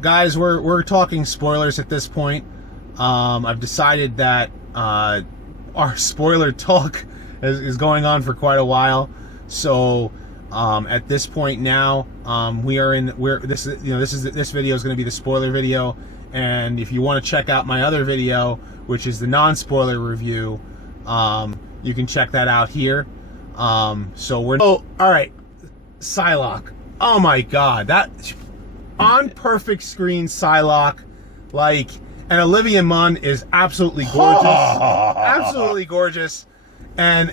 guys, we're talking spoilers at this point. I've decided that our spoiler talk is going on for quite a while. So at this point now, this video is going to be the spoiler video, and if you want to check out my other video, which is the non-spoiler review, you can check that out here. All right, Psylocke. Oh my God, that on perfect screen Psylocke, and Olivia Munn is absolutely gorgeous, absolutely gorgeous, and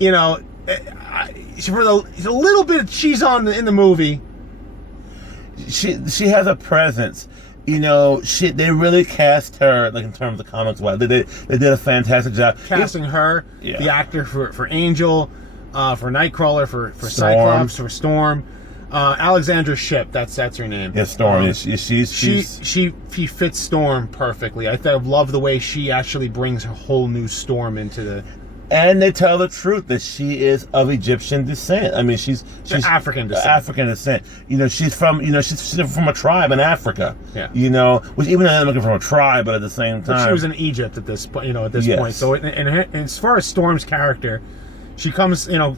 for the little bit she's on in the movie, she has a presence. They really cast her in terms of comics. They did a fantastic job casting her, the actor for Angel, for Nightcrawler, for Cyclops, for Storm. Alexandra Shipp, that's her name. Yeah, Storm. She fits Storm perfectly. I love the way she actually brings a whole new Storm into the. And they tell the truth that she is of Egyptian descent. I mean, she's African descent. African descent. She's from a tribe in Africa. Yeah. Which even though they're looking from a tribe, but at the same time, but she was in Egypt at this point. Point. So, and as far as Storm's character, she comes. We're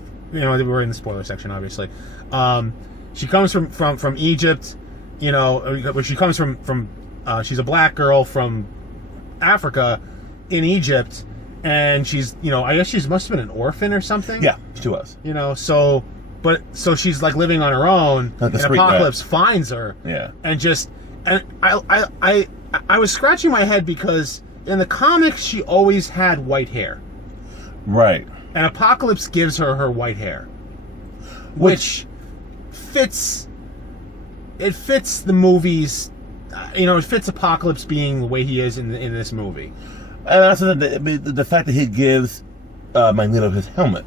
in the spoiler section, obviously. She comes from Egypt. Where she comes from. She's a black girl from Africa in Egypt. And she's, I guess she must have been an orphan or something. Yeah, she was. So she's living on her own. Like and Apocalypse finds her. Yeah. And I was scratching my head because in the comics she always had white hair. Right. And Apocalypse gives her white hair, which fits. It fits the movies. It fits Apocalypse being the way he is in this movie. And also the fact that he gives Magneto his helmet,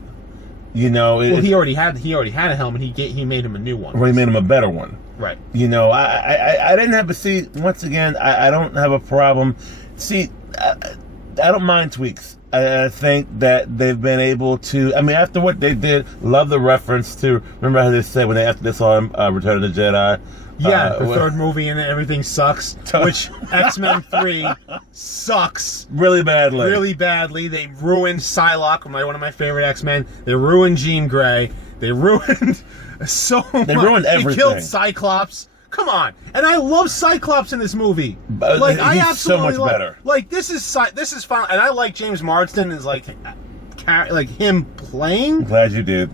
he already had a helmet. He made him a new one. Or he made him a better one. Right. I didn't have to see. Once again, I don't have a problem. See, I don't mind tweaks. I think that they've been able to. I mean, after what they did, love the reference to. Remember how they said after they saw Return of the Jedi. Yeah, the third movie and everything sucks, which X-Men 3 sucks. Really badly. Really badly. They ruined Psylocke, one of my favorite X-Men. They ruined Jean Grey. They ruined so much. They ruined everything. They killed Cyclops. Come on. And I love Cyclops in this movie. I he's absolutely so much better. This is fun. And I like James Marsden as him playing. I'm glad you did.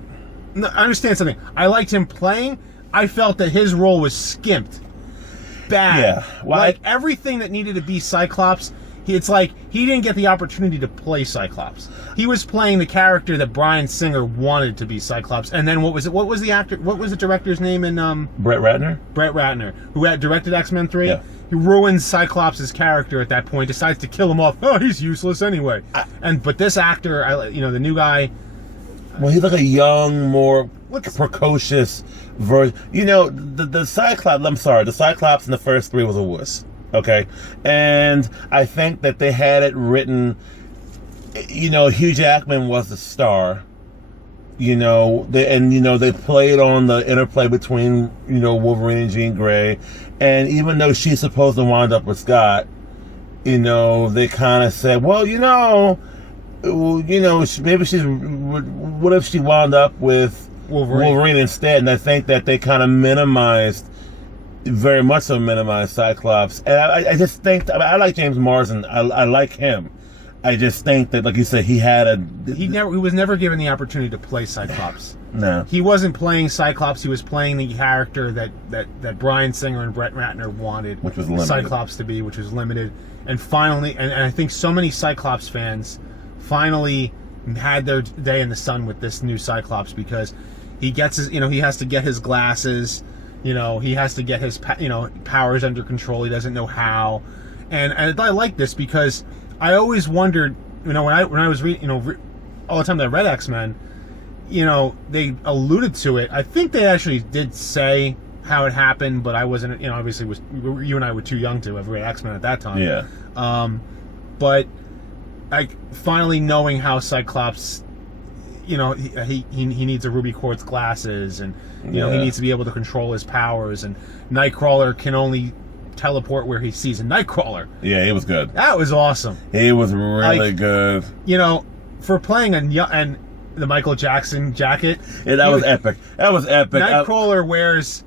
No, I understand something. I liked him playing. I felt that his role was skimped. Bad. Yeah. Well, everything that needed to be Cyclops, it's he didn't get the opportunity to play Cyclops. He was playing the character that Bryan Singer wanted to be Cyclops. And then what was the director's name in Brett Ratner? Brett Ratner, who had directed X-Men 3. Yeah. He ruins Cyclops' character at that point, decides to kill him off. Oh, he's useless anyway. But this actor, the new guy. Well, he's a young, more precocious version. The Cyclops. I'm sorry, the Cyclops in the first 3 was a wuss. Okay, and I think that they had it written. Hugh Jackman was the star. They played on the interplay between Wolverine and Jean Grey, and even though she's supposed to wind up with Scott, they kind of said, well, maybe she's. What if she wound up with Wolverine instead? And I think that they kind of very much so minimized Cyclops. And I just think I like James Marsden. I like him. I just think that, like you said, he was never given the opportunity to play Cyclops. No, he wasn't playing Cyclops. He was playing the character that Bryan Singer and Brett Ratner wanted, which was limited. Cyclops to be, which was limited. And finally, and I think so many Cyclops fans finally had their day in the sun with this new Cyclops, because he gets his, he has to get his glasses, he has to get his, powers under control. He doesn't know how, and I like this because I always wondered, when I was reading, all the time that I read X-Men, they alluded to it. I think they actually did say how it happened, but I wasn't, obviously you and I were too young to have read X-Men at that time. Yeah. But finally knowing how Cyclops, he needs a ruby quartz glasses, and he needs to be able to control his powers, and Nightcrawler can only teleport where he sees a Nightcrawler. Yeah, he was good. That was awesome. He was really good. You know, for playing and the Michael Jackson jacket. Yeah, that was epic. That was epic. Nightcrawler wears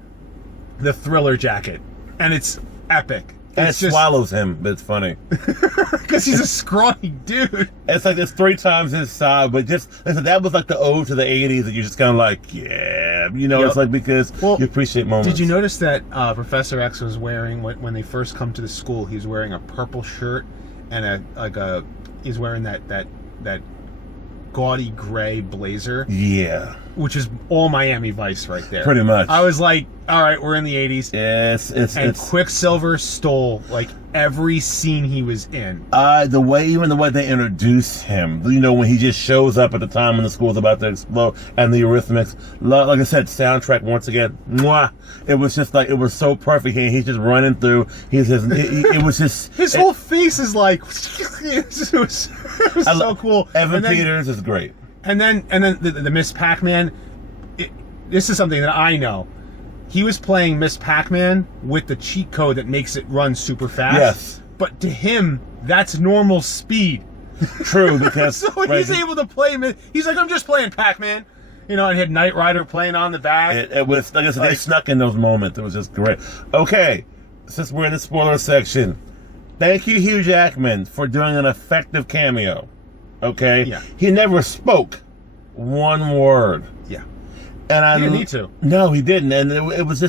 the Thriller jacket, and it's epic. And it swallows him, but it's funny. Because he's a scrawny dude. It's like it's 3 times his size, but just listen, that was like the ode to the 80s that you're just kind of like, yeah. You know, It's like because you appreciate moments. Did you notice that Professor X was wearing, when they first come to the school, he's wearing a purple shirt and he's wearing that gaudy gray blazer? Yeah. Which is all Miami Vice right there. Pretty much. I was like, all right, we're in the 80s. It's Quicksilver stole like every scene he was in. The way they introduce him, you know, when he just shows up at the time when the school's about to explode, and the Eurythmics, like I said, soundtrack once again, mwah. It was just like, it was so perfect. He's just running through. It was just his whole face is like, it was so cool. Evan Peters is great. And then the Miss Pac-Man. This is something that I know. He was playing Miss Pac-Man with the cheat code that makes it run super fast. Yes. But to him, that's normal speed. True, because so he's able to play. He's like, I'm just playing Pac-Man. You know, and he had Knight Rider playing on the back. It was like I said, they snuck in those moments. It was just great. Okay, since we're in the spoiler section, thank you, Hugh Jackman, for doing an effective cameo. Okay? Yeah. He never spoke one word. Yeah. And he didn't need to. No, he didn't. And it was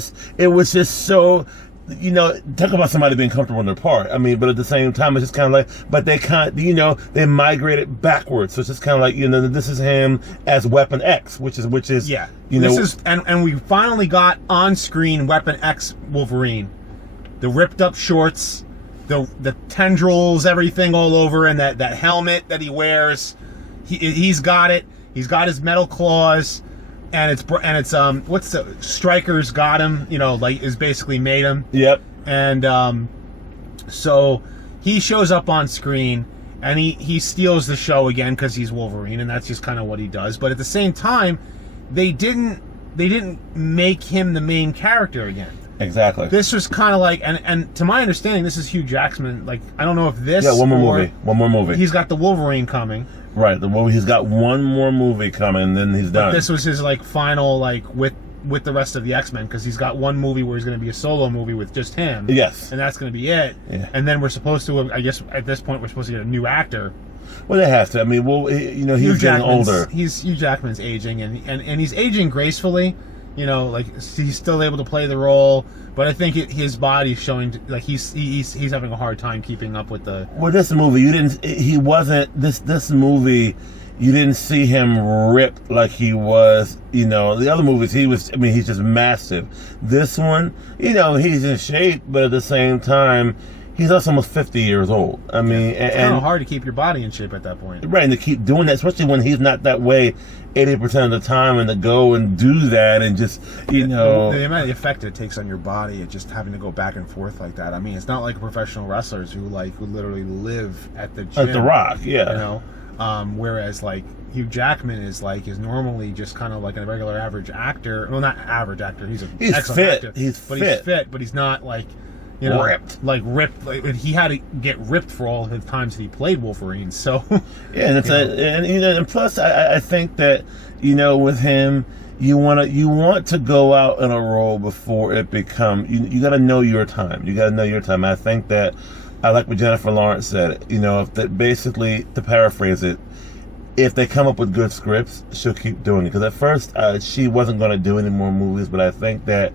just so, you know, talk about somebody being comfortable in their part. I mean, but at the same time, it's just kind of like, but they migrated backwards. So it's just kind of like, you know, this is him as Weapon X, which is, yeah. You know, and we finally got on screen Weapon X Wolverine. The ripped up shorts, the tendrils, everything all over, and that helmet that he wears. He's got it. He's got his metal claws, and it's what's the Stryker's got him? You know, like is basically made him. Yep. And so he shows up on screen, and he steals the show again because he's Wolverine, and that's just kind of what he does. But at the same time, they didn't make him the main character again. Exactly. This was kind of like, and to my understanding, this is Hugh Jackman. Like, I don't know if this. Yeah, one more movie. He's got the Wolverine coming. Right. He's got one more movie coming, and then he's done. But this was his like final with the rest of the X-Men, because he's got one movie where he's going to be a solo movie with just him. Yes. And that's going to be it. Yeah. And then we're supposed to, I guess at this point, we're supposed to get a new actor. Well, they have to. I mean, you know, he's getting older. Hugh Jackman's aging, and he's aging gracefully. You know, like he's still able to play the role, but I think his body's showing like he's having a hard time keeping up with the. Well, this movie this movie, you didn't see him ripped like he was. You know, the other movies he's just massive. This one, you know, he's in shape, but at the same time, he's also almost 50 years old. I mean, it's kind of hard to keep your body in shape at that point. Right, and to keep doing that, especially when he's not that way 80% of the time, and to go and do that and just, you know. The amount of effect it takes on your body, just having to go back and forth like that. I mean, it's not like professional wrestlers who literally live at the gym. At The Rock, yeah. You know? Whereas, like, Hugh Jackman is normally just kind of like a regular average actor. Well, not average actor. He's excellent fit. actor. He's fit, but he's not like, you know, ripped. Like he had to get ripped for all of the times that he played Wolverine. So yeah, and plus I think that, you know, with him, you want to go out in a role before it becomes. You got to know your time. You got to know your time. I think that I like what Jennifer Lawrence said. You know, basically, to paraphrase it, if they come up with good scripts, she'll keep doing it. Because at first she wasn't going to do any more movies, but I think that,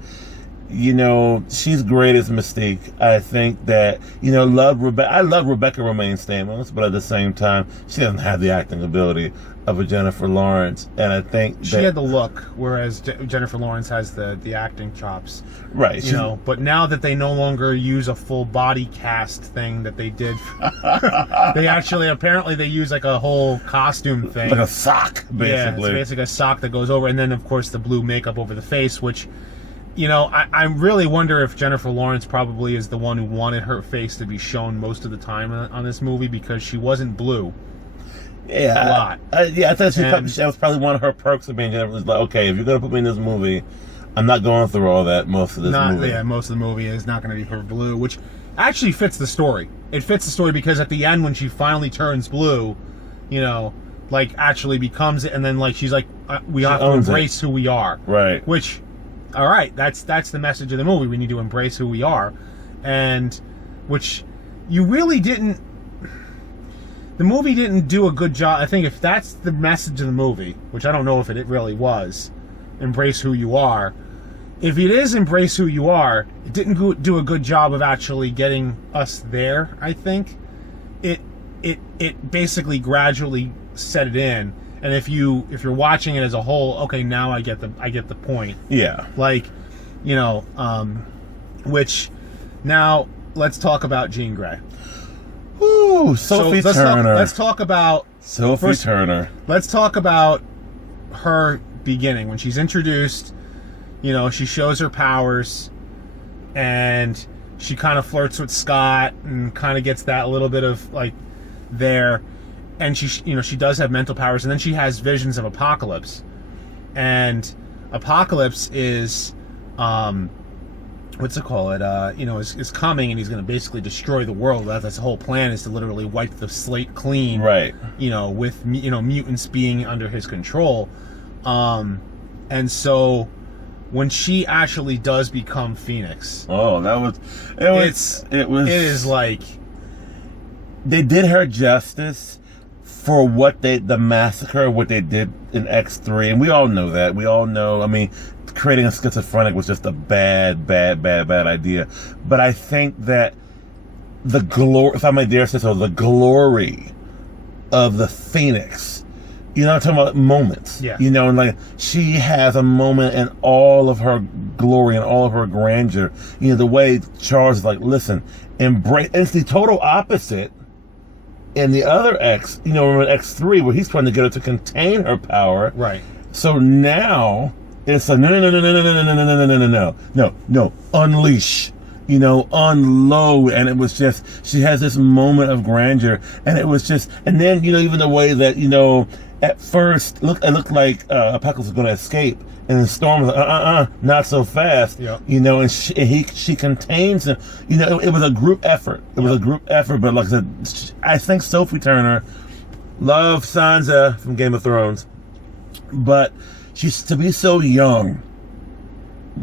you know, she's great as Mystique. I think that, you know, I love Rebecca Romaine Stamos, but at the same time, she doesn't have the acting ability of a Jennifer Lawrence, and I think she had the look, whereas Jennifer Lawrence has the acting chops. Right. You know, but now that they no longer use a full body cast thing that they did, they actually apparently they use like a whole costume thing, like a sock, basically. Yeah, it's basically a sock that goes over, and then of course the blue makeup over the face, which. You know, I really wonder if Jennifer Lawrence probably is the one who wanted her face to be shown most of the time on this movie, because she wasn't blue. Yeah, a lot. I thought that was probably one of her perks of being Jennifer. Was like, okay, if you're gonna put me in this movie, I'm not going through all that most of this movie. Yeah, most of the movie is not going to be her blue, which actually fits the story. It fits the story because at the end when she finally turns blue, you know, like actually becomes it, and then like she's like, we have to embrace who we are. Right. Which, all right, that's the message of the movie. We need to embrace who we are, and which you really didn't. The movie didn't do a good job. I think if that's the message of the movie, which I don't know if it really was, embrace who you are. If it is embrace who you are, it didn't do a good job of actually getting us there. I think it basically gradually set it in, and if you're watching it as a whole, okay, now I get the point. Yeah. Like, you know, which now let's talk about Jean Grey. Ooh, Sophie Turner. Let's talk about Sophie Turner. Let's talk about her beginning when she's introduced. You know, she shows her powers, and she kind of flirts with Scott, and kind of gets that little bit of like there, and she does have mental powers, and then she has visions of Apocalypse, and Apocalypse is what's it called? Is coming, and he's going to basically destroy the world. That's the whole plan, is to literally wipe the slate clean. Right. You know, with mutants being under his control, and so when she actually does become Phoenix, it is like they did her justice for the massacre, what they did in X3, and we all know that. We all know. I mean, creating a schizophrenic was just a bad idea. But I think that the glory, if I may dare say so, the glory of the Phoenix, you know, I'm talking about moments. Yeah. You know, and like she has a moment in all of her glory and all of her grandeur. You know, the way Charles is like, listen, embrace. And it's the total opposite in the other X, you know, in X3, where he's trying to get her to contain her power. Right. So now it's like, no, unleash, you know, unload. And it was just, she has this moment of grandeur, and it was just, and then, you know, even the way that, you know, at first, it looked like Apocalypse was going to escape, and then Storm was like, not so fast. Yep. You know, and she contains him. You know, it was a group effort. It was a group effort, but like I said, I think Sophie Turner, love Sansa from Game of Thrones, but she's to be so young.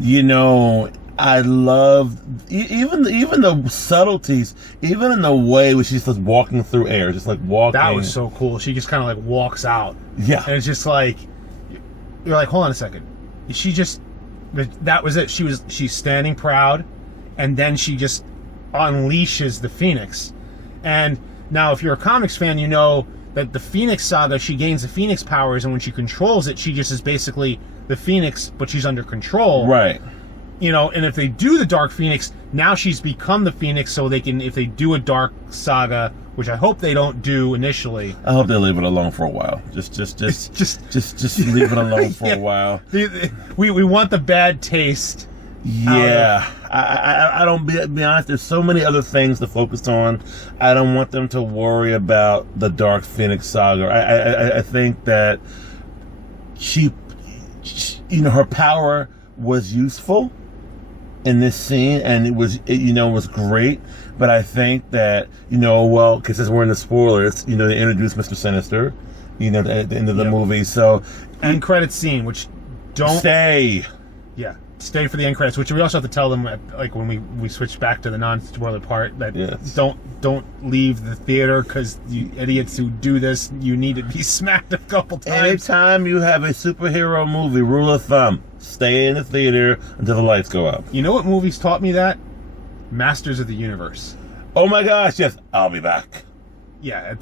You know, I love even the subtleties, even in the way where she's just walking through air, just like walking. That was so cool. She just kind of like walks out. Yeah. And it's just like, you're like, hold on a second. She just, that was it. She's standing proud, and then she just unleashes the Phoenix. And now if you're a comics fan, you know that the Phoenix Saga, she gains the Phoenix powers, and when she controls it, she just is basically the Phoenix, but she's under control. Right. You know, and if they do the Dark Phoenix, now she's become the Phoenix, so they can, if they do a Dark Saga, which I hope they don't do initially. I hope they leave it alone for a while. Just leave it alone for a while. We want the bad taste. Yeah, I don't be honest. There's so many other things to focus on. I don't want them to worry about the Dark Phoenix Saga. I think that she, you know, her power was useful in this scene, and it was great. But I think that, you know, well, because since we're in the spoilers, you know, they introduced Mr. Sinister, you know, at the end of the movie. So end credits scene, which don't stay. Yeah, stay for the end credits. Which we also have to tell them, like when we switch back to the non-spoiler part, that don't leave the theater, because you idiots who do this, you need to be smacked a couple times. Anytime you have a superhero movie, rule of thumb: stay in the theater until the lights go up. You know what movies taught me that? Masters of the Universe. Oh my gosh, yes, I'll be back. Yeah,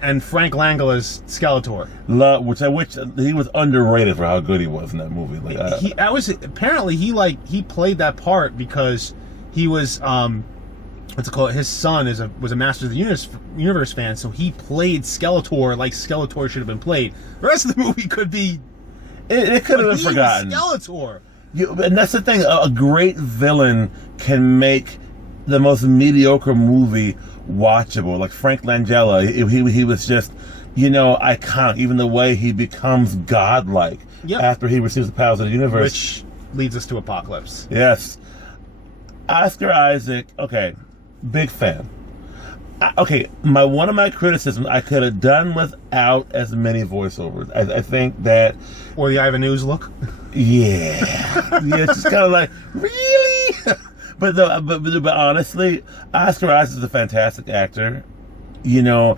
and Frank Langola's Skeletor. Which he was underrated for how good he was in that movie. Like, apparently he played that part because he was what's it called? His son was a Masters of the Universe fan, so he played Skeletor like Skeletor should have been played. The rest of the movie could be. It could have been forgotten. Skeletor. And that's the thing. A great villain can make the most mediocre movie watchable. Like Frank Langella, he was just, you know, iconic. Even the way he becomes godlike after he receives the powers of the universe. leads us to Apocalypse. Yes. Oscar Isaac, okay, big fan. Okay, one of my criticisms, I could have done without as many voiceovers. I think that... Or the Ivan Ooze look? Yeah. Yeah, it's just kind of like, really? but honestly, Oscar Isaac is a fantastic actor. You know,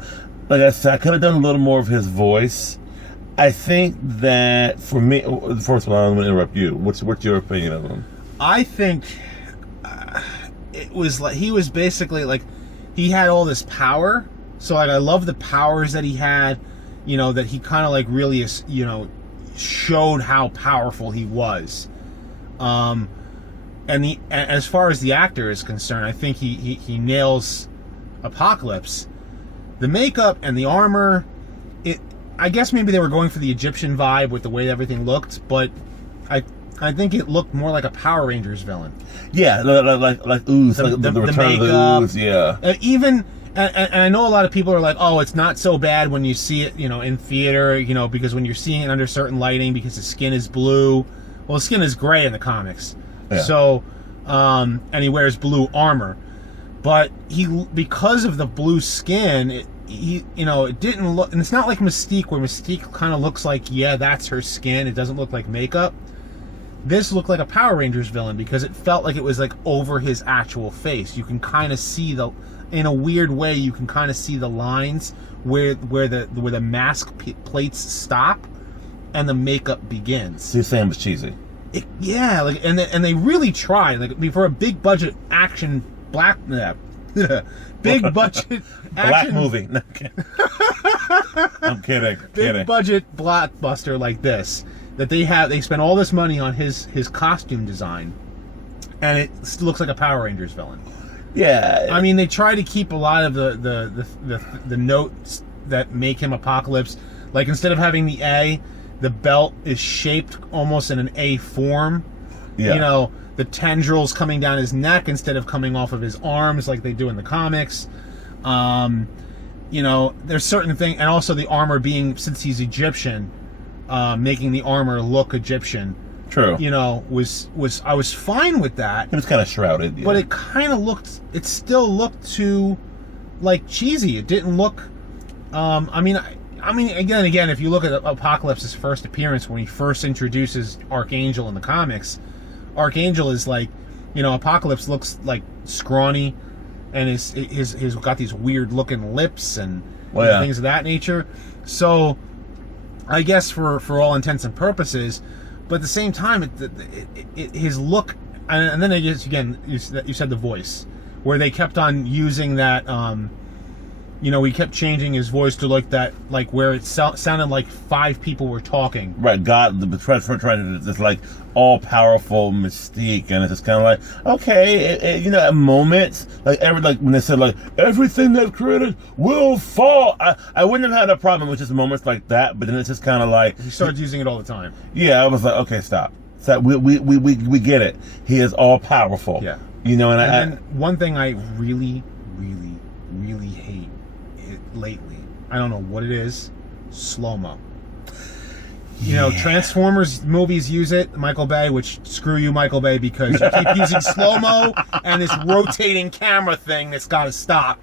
like I said, I could have done a little more of his voice. I think that, for me... First of all, I'm going to interrupt you. What's your opinion of him? I think it was like... He was basically like... He had all this power, so like I love the powers that he had, you know, that he kind of like really, you know, showed how powerful he was. And as far as the actor is concerned, I think he nails Apocalypse. The makeup and the armor, I guess maybe they were going for the Egyptian vibe with the way everything looked, but I think it looked more like a Power Rangers villain. Yeah, like Ooze, like the return makeup, of the Ooze, yeah. And I know a lot of people are like, oh, it's not so bad when you see it, you know, in theater, you know, because when you're seeing it under certain lighting, because his skin is blue. Well, his skin is gray in the comics. Yeah. So, and he wears blue armor. But because of the blue skin, you know, it didn't look, and it's not like Mystique, where Mystique kind of looks like, yeah, that's her skin. It doesn't look like makeup. This looked like a Power Rangers villain because it felt like it was like over his actual face. You can kind of see in a weird way, you can kind of see the lines where the mask plates stop and the makeup begins. So you're saying it was cheesy? Yeah, like and they really tried, like, for a big budget action big budget black movie. No, I'm kidding. Big budget blockbuster like this. That they spent all this money on his costume design, and it looks like a Power Rangers villain. Yeah, I mean, they try to keep a lot of the notes that make him Apocalypse. Like, instead of having the A, the belt is shaped almost in an A form. Yeah. You know, the tendrils coming down his neck instead of coming off of his arms like they do in the comics. You know, there's certain things, and also the armor being, since he's Egyptian. Making the armor look Egyptian. True. You know, I was fine with that. It was kind of shrouded. Yeah. But it still looked too, like, cheesy. It didn't look, I mean, again, if you look at Apocalypse's first appearance, when he first introduces Archangel in the comics, Archangel is like, you know, Apocalypse looks like scrawny, and he's got these weird looking lips and things of that nature. So, I guess for all intents and purposes, but at the same time, his look, and then again, you said the voice, where they kept on using that, you know, he kept changing his voice to like that, like where it sounded like 5 people were talking. Right, God, the trying to this like all powerful Mystique, and it's just kind of like, okay, you know, at moments, like when they said like everything that's created will fall, I wouldn't have had a problem with just moments like that, but then it's just kind of like he started using it all the time. Yeah, I was like, okay, stop. We get it. He is all powerful. Yeah, you know, and then one thing I really hate lately, I don't know what it is, slow-mo. You know, Transformers movies use it, Michael Bay, which, screw you, Michael Bay, because you keep using slow-mo and this rotating camera thing that's got to stop.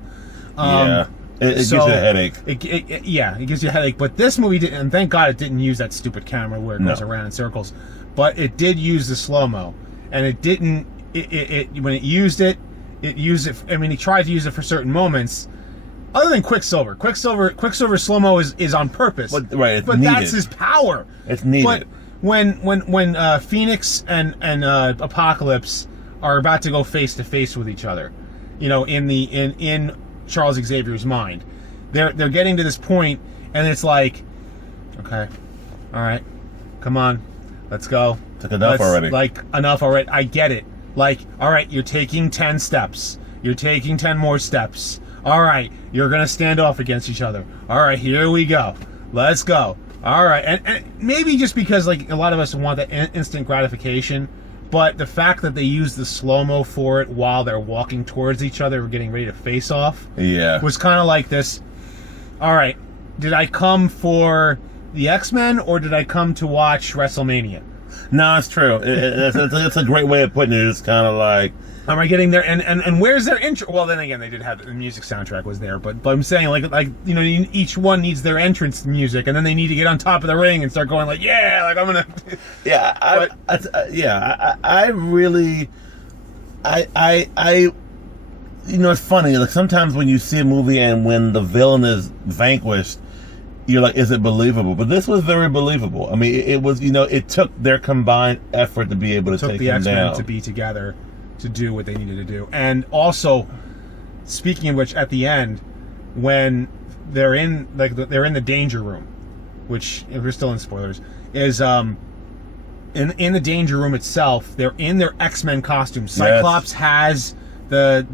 It gives you a headache. It gives you a headache. But this movie didn't, and thank God it didn't use that stupid camera where it goes around in circles. But it did use the slow-mo. And it didn't, when it used it, I mean, he tried to use it for certain moments. Other than Quicksilver slow-mo is on purpose. But that's his power. It's needed. But when Phoenix and Apocalypse are about to go face to face with each other, you know, in Charles Xavier's mind, they're getting to this point, and it's like, okay, all right, come on, let's go. Took enough already. Like, enough already. I get it. Like, all right, you're taking 10 steps. You're taking 10 more steps. All right, you're going to stand off against each other. All right, here we go. Let's go. All right, and maybe just because, like, a lot of us want that instant gratification, but the fact that they use the slow-mo for it while they're walking towards each other or getting ready to face off was kind of like this, all right, did I come for the X-Men or did I come to watch WrestleMania? No, it's true. It's a great way of putting it. It's kind of like, am I getting there? And where's their intro? Well, then again, they did have the music soundtrack was there, but I'm saying like you know, each one needs their entrance music, and then they need to get on top of the ring and start going like, yeah, like I'm gonna. Yeah, I really, you know, it's funny. Like sometimes when you see a movie and when the villain is vanquished, you're like, is it believable? But this was very believable. I mean, it was, you know, it took their combined effort to be able to take the him X-Men down. to be together to do what they needed to do. And also, speaking of which, at the end, when they're in the danger room, which if we're still in spoilers, is in the danger room itself, they're in their X-Men costumes. Cyclops has the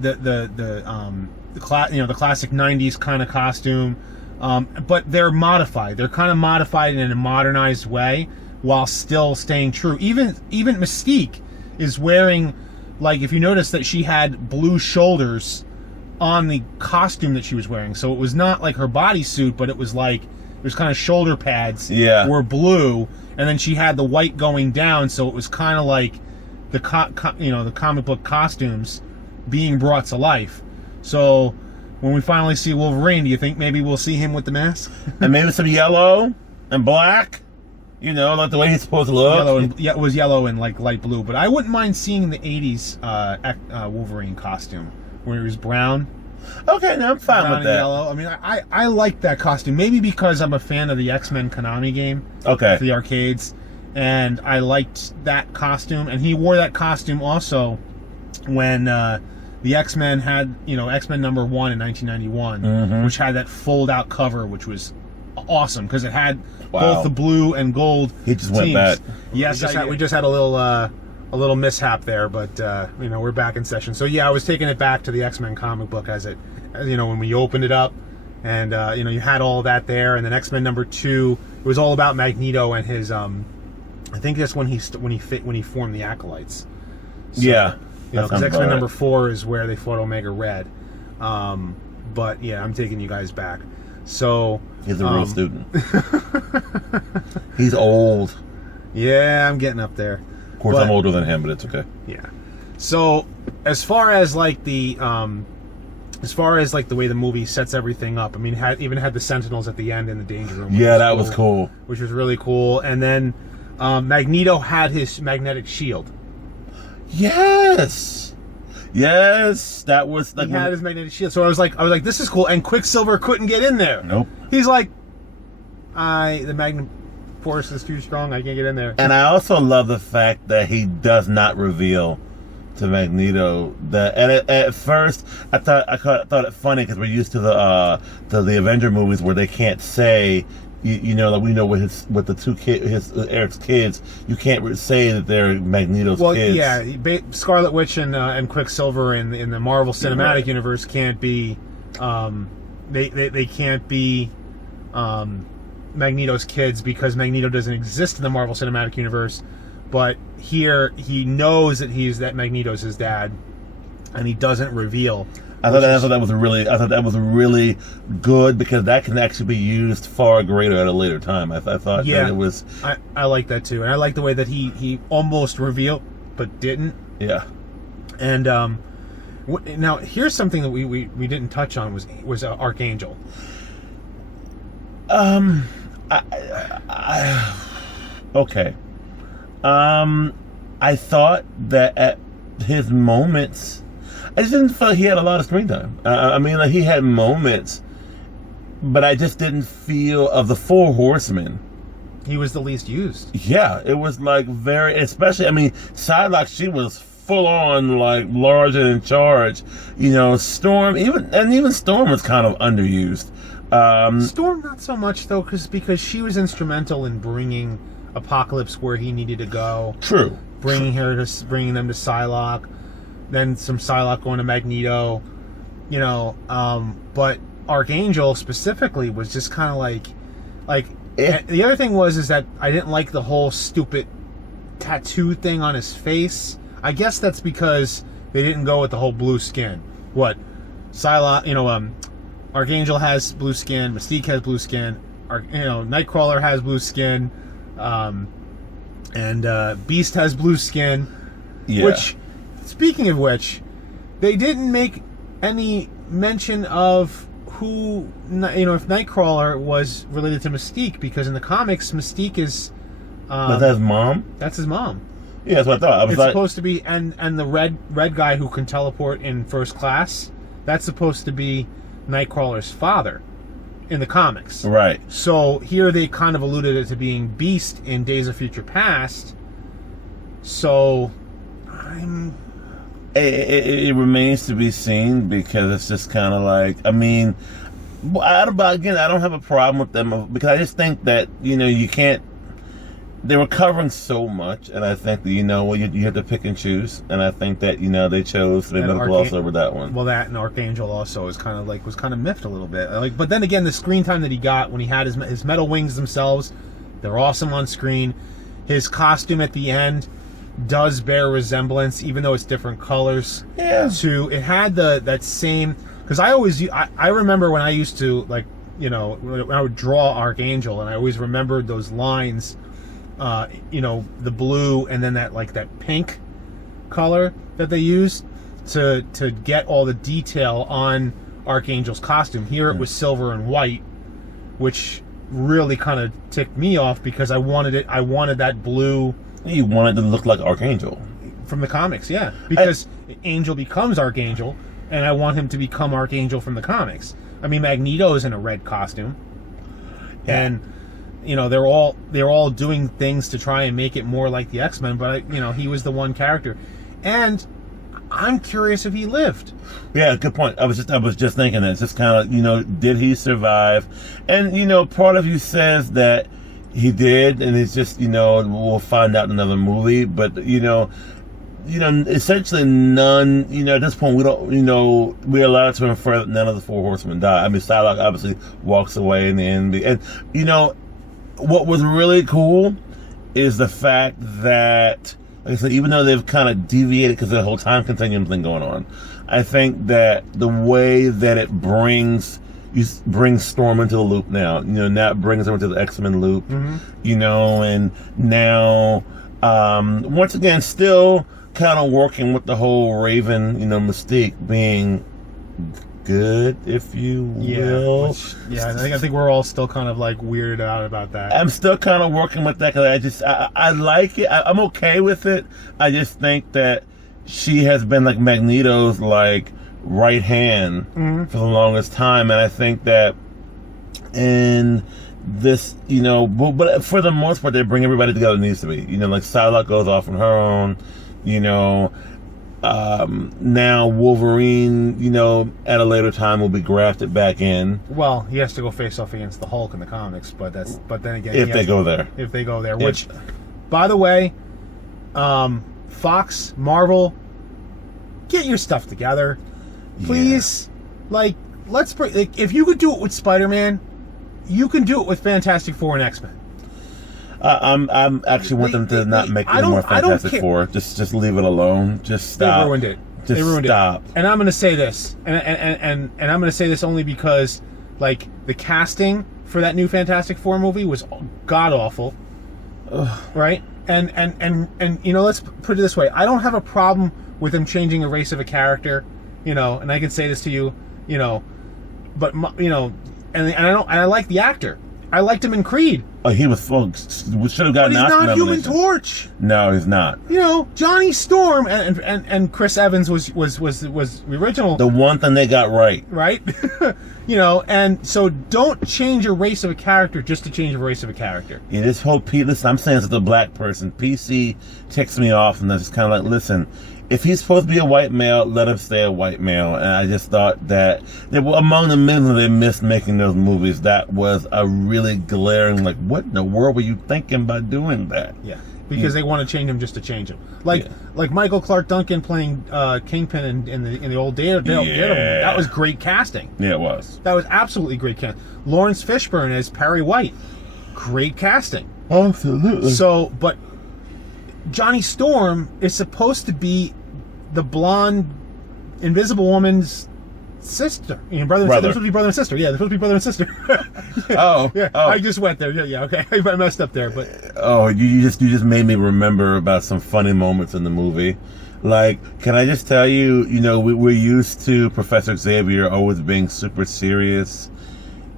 classic 90s kind of costume. But they're modified. They're kind of modified in a modernized way while still staying true. Even Mystique is wearing, like, if you notice that she had blue shoulders on the costume that she was wearing. So it was not like her bodysuit, but it was like, it was kind of shoulder pads were blue, and then she had the white going down, so it was kind of like the the comic book costumes being brought to life. So when we finally see Wolverine, do you think maybe we'll see him with the mask? And maybe some yellow and black? You know, like the way he's supposed to look? It was yellow and like light blue. But I wouldn't mind seeing the 80s Wolverine costume, where he was brown. Okay, no, I'm fine with that. Yellow. I mean, I like that costume. Maybe because I'm a fan of the X-Men Konami game. Okay. For the arcades. And I liked that costume. And he wore that costume also when... the X-Men had, X-Men number 1 in 1991, which had that fold-out cover, which was awesome because it had both the blue and gold. He just went back. Yes, we just had a little mishap there, but we're back in session. So yeah, I was taking it back to the X-Men comic book as when we opened it up, and you had all that there, and then X-Men number 2, it was all about Magneto and his I think that's when he formed the Acolytes. So, yeah. Because X-Men number 4 is where they fought Omega Red. But yeah, I'm taking you guys back. So he's a real student. He's old. Yeah, I'm getting up there. Of course, I'm older than him, but it's okay. Yeah. So as far as the way the movie sets everything up, I mean, even had the Sentinels at the end in the danger room. Yeah, that was cool. Which was really cool. And then Magneto had his magnetic shield. Yes, that was like he had his magnetic shield. So I was like, this is cool. And Quicksilver couldn't get in there. Nope. He's like, the magnet force is too strong. I can't get in there. And I also love the fact that he does not reveal to Magneto that. And at first, I thought it funny because we're used to the Avenger movies where they can't say. Like we know with the two kids, Eric's kids, you can't say that they're Magneto's kids. Well, yeah, Scarlet Witch and Quicksilver in the Marvel Cinematic Universe can't be, they can't be Magneto's kids because Magneto doesn't exist in the Marvel Cinematic Universe. But here he knows that Magneto's his dad, and he doesn't reveal. I thought that was really good because that can actually be used far greater at a later time. I thought that it was. I like that too, and I like the way that he almost revealed but didn't. Yeah. And now here's something that we didn't touch on was Archangel. Okay. I thought that at his moments. I just didn't feel like he had a lot of screen time. I mean, like he had moments, but I just didn't feel of the Four Horsemen. He was the least used. Yeah, it was like especially. I mean, Psylocke, she was full on like large and in charge. Storm, even Storm was kind of underused. Storm not so much though, because she was instrumental in bringing Apocalypse where he needed to go. True. Bringing them to Psylocke. Then some Psylocke going to Magneto, but Archangel specifically was just kind of like the other thing is that I didn't like the whole stupid tattoo thing on his face. I guess that's because they didn't go with the whole blue skin. What Psylocke, Archangel has blue skin, Mystique has blue skin, Nightcrawler has blue skin, and And Beast has blue skin. Yeah. Which, speaking of which, they didn't make any mention of who, if Nightcrawler was related to Mystique, because in the comics, Mystique is... but that's mom? That's his mom. Yeah, that's what I thought. I was It's like, supposed to be, and the red guy who can teleport in First Class, that's supposed to be Nightcrawler's father in the comics. right. So here they kind of alluded it to being Beast in Days of Future Past. So It remains to be seen, because it's just kind of like, I mean, I don't have a problem with them, because I just think that, you can't, they were covering so much, and I think that, you have to pick and choose, and I think that, they chose, they better gloss over that one. Well, that and Archangel also was kind of miffed a little bit. But then again, the screen time that he got when he had his metal wings themselves, they're awesome on screen. His costume at the end does bear resemblance, even though it's different colors. Yeah. It had that same, because I remember when I used to when I would draw Archangel, and I always remembered those lines. The blue and then that pink color that they used to get all the detail on Archangel's costume. Here it was silver and white, which really kind of ticked me off, because I wanted that blue. You wanted to look like Archangel from the comics, yeah, because Angel becomes Archangel, and I want him to become Archangel from the comics. I mean, Magneto's in a red costume, and they're all doing things to try and make it more like the X-Men, but he was the one character, and I'm curious if he lived. Yeah, good point. I was just thinking that. It's just kind of, did he survive? And part of you says that he did, and it's just, we'll find out in another movie, but essentially none, at this point we don't, we're allowed to infer that none of the Four Horsemen die. I mean, Psylocke obviously walks away in the end, and what was really cool is the fact that, like I said, even though they've kind of deviated because of the whole time continuum thing going on, I think that the way that it brings Storm into the loop now, now it brings her into the X-Men loop, and now, once again, still kind of working with the whole Raven, Mystique being good, if you will. I think we're all still kind of weirded out about that. I'm still kind of working with that, because I like it. I'm okay with it. I just think that she has been Magneto's right hand for the longest time, and I think that in this, but for the most part, they bring everybody together. It needs to be, Psylocke goes off on her own, now Wolverine, at a later time will be grafted back in. Well, he has to go face off against the Hulk in the comics, but then again, if they go there, which, by the way, Fox, Marvel, get your stuff together, please. Let's if you could do it with Spider-Man, you can do it with Fantastic Four and X-Men. I'm actually want them to not make any more Fantastic Four. Just leave it alone. Just stop. They ruined it. They ruined it. And I'm going to say this, and I'm going to say this only because, the casting for that new Fantastic Four movie was god awful, right? And let's put it this way: I don't have a problem with them changing a race of a character, and I can say this to you, but and I like the actor. I liked him in Creed. Oh, he was we should have gotten. But he's not Human Torch. No, he's not. Johnny Storm and Chris Evans was the original. The one thing they got right. Right? And so don't change a race of a character just to change a race of a character. Yeah, this whole listen, I'm saying as a black person, PC ticks me off, and that's kind of listen, if he's supposed to be a white male, let him stay a white male. And I just thought that among the millions they missed making those movies, that was a really glaring, what in the world were you thinking by doing that? Yeah, because they want to change him just to change him. Like Michael Clark Duncan playing Kingpin in the old Daredevil. That was great casting. Yeah, it was. That was absolutely great casting. Lawrence Fishburne as Perry White, great casting. Absolutely. So, but Johnny Storm is supposed to be the blonde Invisible Woman's sister. You know, brother and sister. They're supposed to be brother and sister. Yeah, they're supposed to be brother and sister. Oh, yeah. oh. I just went there. Yeah, okay. I messed up there, but You just made me remember about some funny moments in the movie. Like, can I just tell you, we're used to Professor Xavier always being super serious,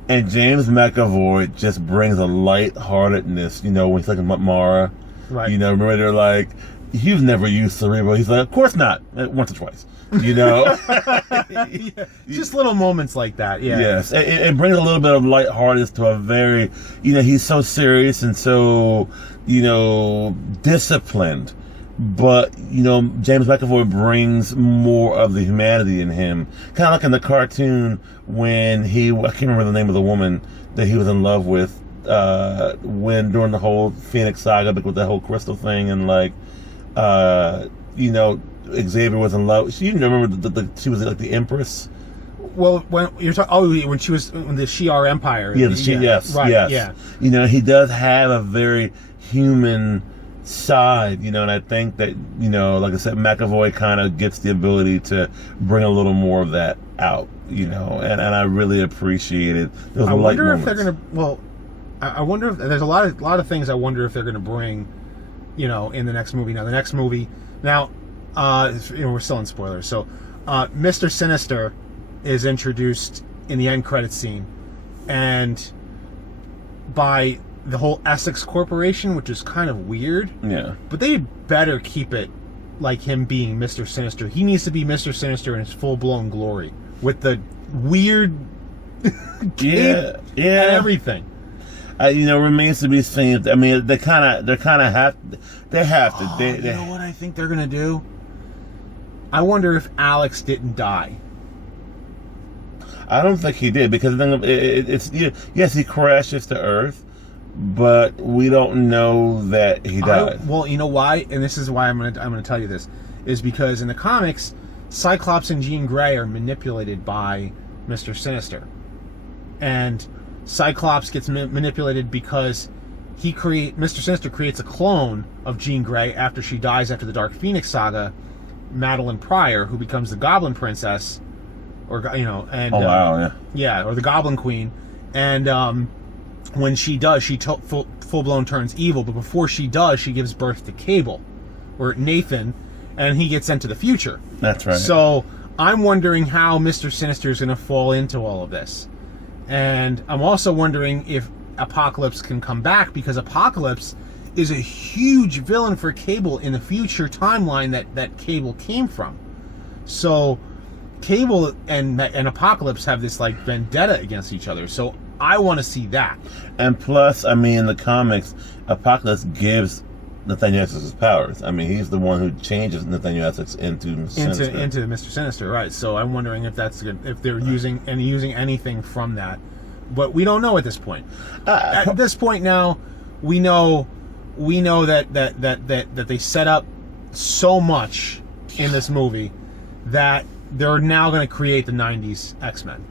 and James McAvoy just brings a lightheartedness, when he's talking about Mara. Right. Remember they're like, you've never used Cerebro. He's like, of course not. Once or twice. Yeah. Just little moments like that, yeah. Yes, it brings a little bit of lightheartedness to a very, he's so serious and so, disciplined. But, James McAvoy brings more of the humanity in him. Kind of like in the cartoon when I can't remember the name of the woman that he was in love with, when during the whole Phoenix saga, with the whole crystal thing, and like, Xavier was in love. You remember she was like the Empress? Well, when you're talking, when she was in the Shi'ar Empire. Yeah, yes, right, yes. Yeah. He does have a very human side, and I think that, like I said, McAvoy kind of gets the ability to bring a little more of that out, and I really appreciate it. I wonder if they're gonna. Well, I wonder if there's a lot of things. I wonder if they're gonna bring, in the next movie. Now, the next movie. Now, we're still in spoilers. So, Mr. Sinister is introduced in the end credits scene, and by the whole Essex Corporation, which is kind of weird. Yeah. But they better keep it like him being Mr. Sinister. He needs to be Mr. Sinister in his full-blown glory, with the weird cape and everything. Remains to be seen. I mean, they kind of have to. You know what I think they're gonna do? I wonder if Alex didn't die. I don't think he did, because then yes, he crashes to Earth, but we don't know that he died. Well, you know why? And this is why I'm gonna tell you this, is because in the comics, Cyclops and Jean Grey are manipulated by Mr. Sinister, and Cyclops gets manipulated because Mr. Sinister creates a clone of Jean Grey after she dies after the Dark Phoenix saga, Madeline Pryor, who becomes the Goblin Princess, or and wow, or the Goblin Queen, and when she does, she full blown turns evil. But before she does, she gives birth to Cable, or Nathan, and he gets sent to the future. That's right. So I'm wondering how Mr. Sinister is going to fall into all of this. And I'm also wondering if Apocalypse can come back, because Apocalypse is a huge villain for Cable in the future timeline that Cable came from. So Cable and Apocalypse have this like vendetta against each other. So I want to see that. And plus, I mean, in the comics, Apocalypse gives Nathaniel Essex his powers. I mean, he's the one who changes Nathaniel Essex into Mr. Sinister, right? So I'm wondering if that's good, if they're using anything from that, but we don't know at this point. At this point now, we know that they set up so much in this movie that they're now going to create the '90s X-Men.